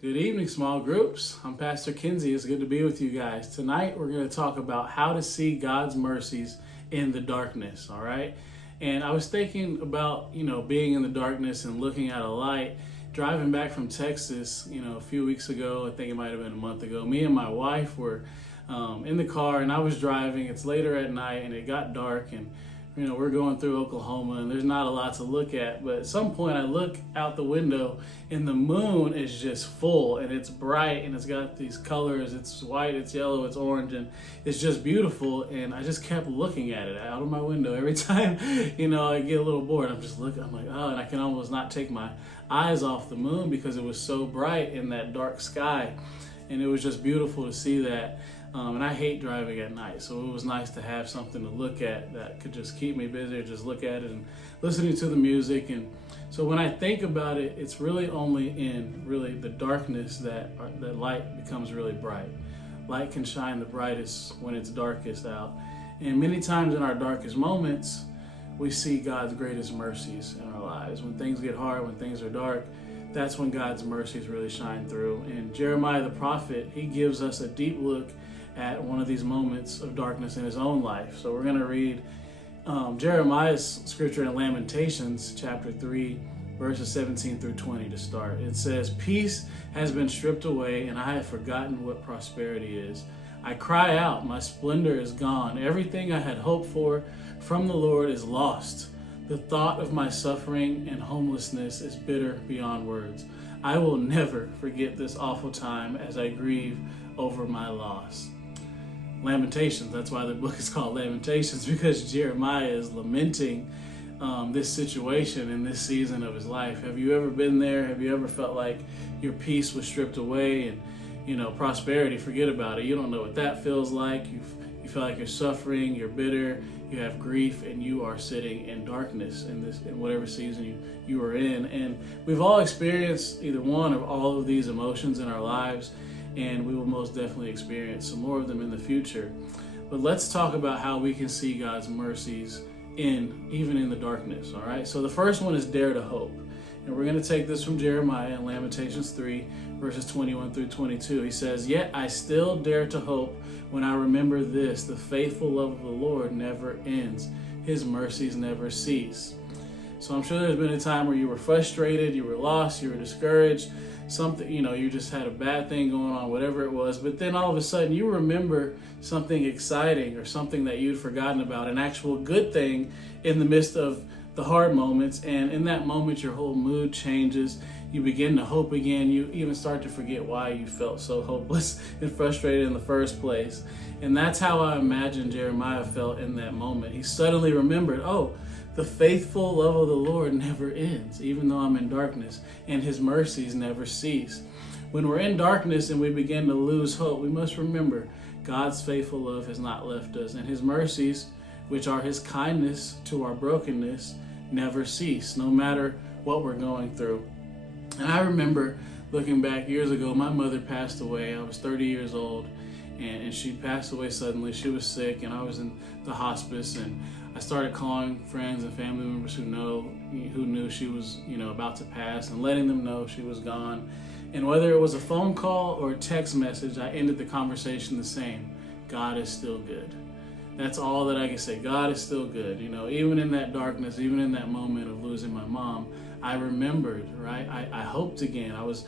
Good evening, small groups. I'm Pastor Kinsey. It's good to be with you guys. Tonight, we're going to talk about how to see God's mercies in the darkness, all right? And I was thinking about, being in the darkness and looking at a light. Driving back from Texas, a few weeks ago, I think it might have been a month ago, me and my wife were in the car and I was driving. It's later at night and it got dark and we're going through Oklahoma and there's not a lot to look at, but at some point I look out the window and the moon is just full and it's bright and it's got these colors. It's white, it's yellow, it's orange, and it's just beautiful. And I just kept looking at it out of my window every time, I get a little bored. I'm just looking, I'm like, oh, and I can almost not take my eyes off the moon because it was so bright in that dark sky. And it was just beautiful to see that. And I hate driving at night, so it was nice to have something to look at that could just keep me busy, or just look at it and listening to the music. And so when I think about it, it's really only in the darkness that light becomes really bright. Light can shine the brightest when it's darkest out. And many times in our darkest moments, we see God's greatest mercies in our lives. When things get hard, when things are dark, that's when God's mercies really shine through. And Jeremiah the prophet, he gives us a deep look at one of these moments of darkness in his own life. So we're going to read Jeremiah's scripture in Lamentations chapter 3, verses 17 through 20 to start. It says, "Peace has been stripped away, and I have forgotten what prosperity is. I cry out, my splendor is gone. Everything I had hoped for from the Lord is lost. The thought of my suffering and homelessness is bitter beyond words. I will never forget this awful time as I grieve over my loss." Lamentations, that's why the book is called Lamentations, because Jeremiah is lamenting this situation in this season of his life. Have you ever been there? Have you ever felt like your peace was stripped away and prosperity, forget about it. You don't know what that feels like. You feel like you're suffering, you're bitter, you have grief, and you are sitting in darkness in whatever season you are in. And we've all experienced either one or all of these emotions in our lives, and we will most definitely experience some more of them in the future. But let's talk about how we can see God's mercies even in the darkness, all right? So the first one is dare to hope. And we're going to take this from Jeremiah in Lamentations 3, verses 21 through 22. He says, "Yet I still dare to hope when I remember this, the faithful love of the Lord never ends. His mercies never cease." So I'm sure there's been a time where you were frustrated, you were lost, you were discouraged, something, you just had a bad thing going on, whatever it was. But then all of a sudden you remember something exciting or something that you'd forgotten about, an actual good thing in the midst of the hard moments. And in that moment, your whole mood changes. You begin to hope again. You even start to forget why you felt so hopeless and frustrated in the first place. And that's how I imagine Jeremiah felt in that moment. He suddenly remembered, oh, the faithful love of the Lord never ends, even though I'm in darkness, and his mercies never cease. When we're in darkness and we begin to lose hope, we must remember God's faithful love has not left us, and his mercies, which are his kindness to our brokenness, never cease, no matter what we're going through. And I remember looking back years ago, my mother passed away. I was 30 years old, and she passed away suddenly. She was sick, and I was in the hospice, and I started calling friends and family members who knew she was, about to pass, and letting them know she was gone. And whether it was a phone call or a text message, I ended the conversation the same. God is still good. That's all that I can say. God is still good. Even in that darkness, even in that moment of losing my mom, I remembered, right? I hoped again. I was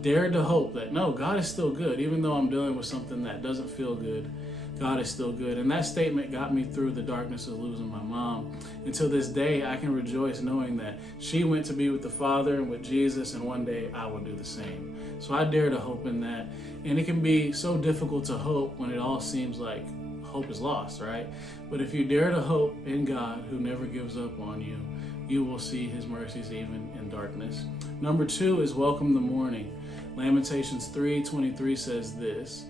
dared to hope that no, God is still good. Even though I'm dealing with something that doesn't feel good, God is still good. And that statement got me through the darkness of losing my mom. Until this day, I can rejoice knowing that she went to be with the Father and with Jesus, and one day I will do the same. So I dare to hope in that. And it can be so difficult to hope when it all seems like hope is lost, right? But if you dare to hope in God, who never gives up on you, you will see his mercies even in darkness. Number 2 is welcome the morning. Lamentations 3:23 says this,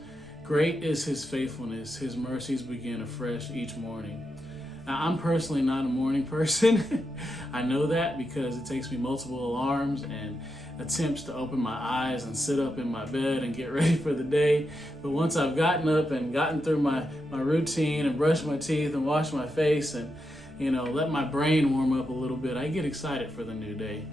"Great is his faithfulness. His mercies begin afresh each morning." Now, I'm personally not a morning person. I know that because it takes me multiple alarms and attempts to open my eyes and sit up in my bed and get ready for the day. But once I've gotten up and gotten through my routine and brushed my teeth and washed my face and let my brain warm up a little bit, I get excited for the new day.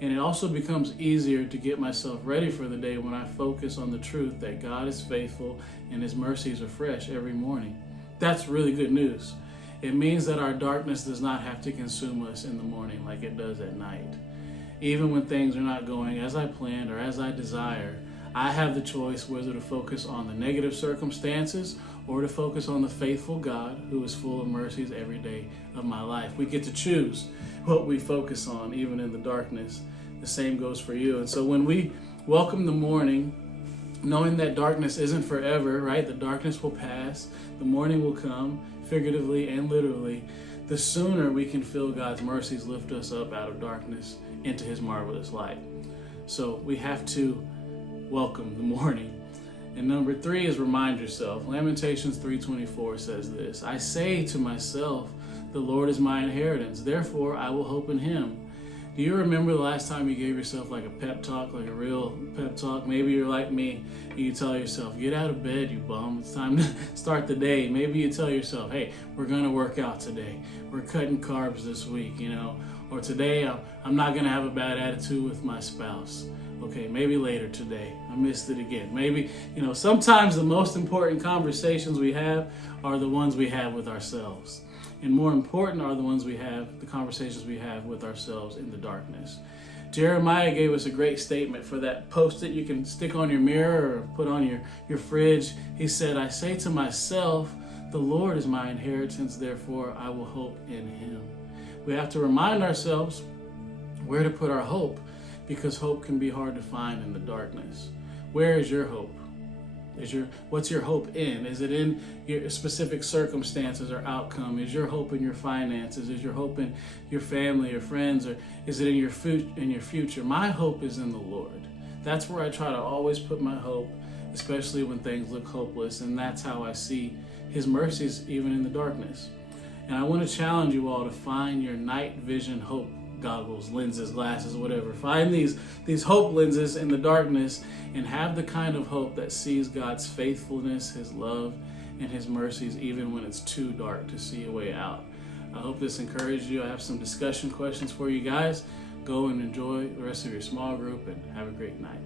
And it also becomes easier to get myself ready for the day when I focus on the truth that God is faithful and his mercies are fresh every morning. That's really good news. It means that our darkness does not have to consume us in the morning like it does at night. Even when things are not going as I planned or as I desire, I have the choice whether to focus on the negative circumstances or to focus on the faithful God who is full of mercies every day of my life. We get to choose what we focus on, even in the darkness. The same goes for you. And so when we welcome the morning, knowing that darkness isn't forever, right? The darkness will pass, the morning will come, figuratively and literally. The sooner we can feel God's mercies lift us up out of darkness into his marvelous light. So we have to welcome the morning. And number 3 is remind yourself. Lamentations 3:24 says this: I say to myself, the Lord is my inheritance, therefore I will hope in him. Do you remember the last time you gave yourself like a pep talk, like a real pep talk? Maybe you're like me and you tell yourself, get out of bed, you bum. It's time to start the day. Maybe you tell yourself, hey, we're going to work out today. We're cutting carbs this week, Or today I'm not going to have a bad attitude with my spouse. Okay, maybe later today. I missed it again. Maybe, sometimes the most important conversations we have are the ones we have with ourselves. And more important are the conversations we have with ourselves in the darkness. Jeremiah gave us a great statement for that post-it you can stick on your mirror or put on your fridge. He said, I say to myself, the Lord is my inheritance, therefore I will hope in him. We have to remind ourselves where to put our hope, because hope can be hard to find in the darkness. Where is your hope? What's your hope in? Is it in your specific circumstances or outcome? Is your hope in your finances? Is your hope in your family or friends? Or is it in your future? My hope is in the Lord. That's where I try to always put my hope, especially when things look hopeless. And that's how I see his mercies even in the darkness. And I want to challenge you all to find your night vision hope goggles, lenses, glasses, whatever. Find these hope lenses in the darkness and have the kind of hope that sees God's faithfulness, his love, and his mercies even when it's too dark to see a way out. I hope this encouraged you. I have some discussion questions for you guys. Go and enjoy the rest of your small group and have a great night.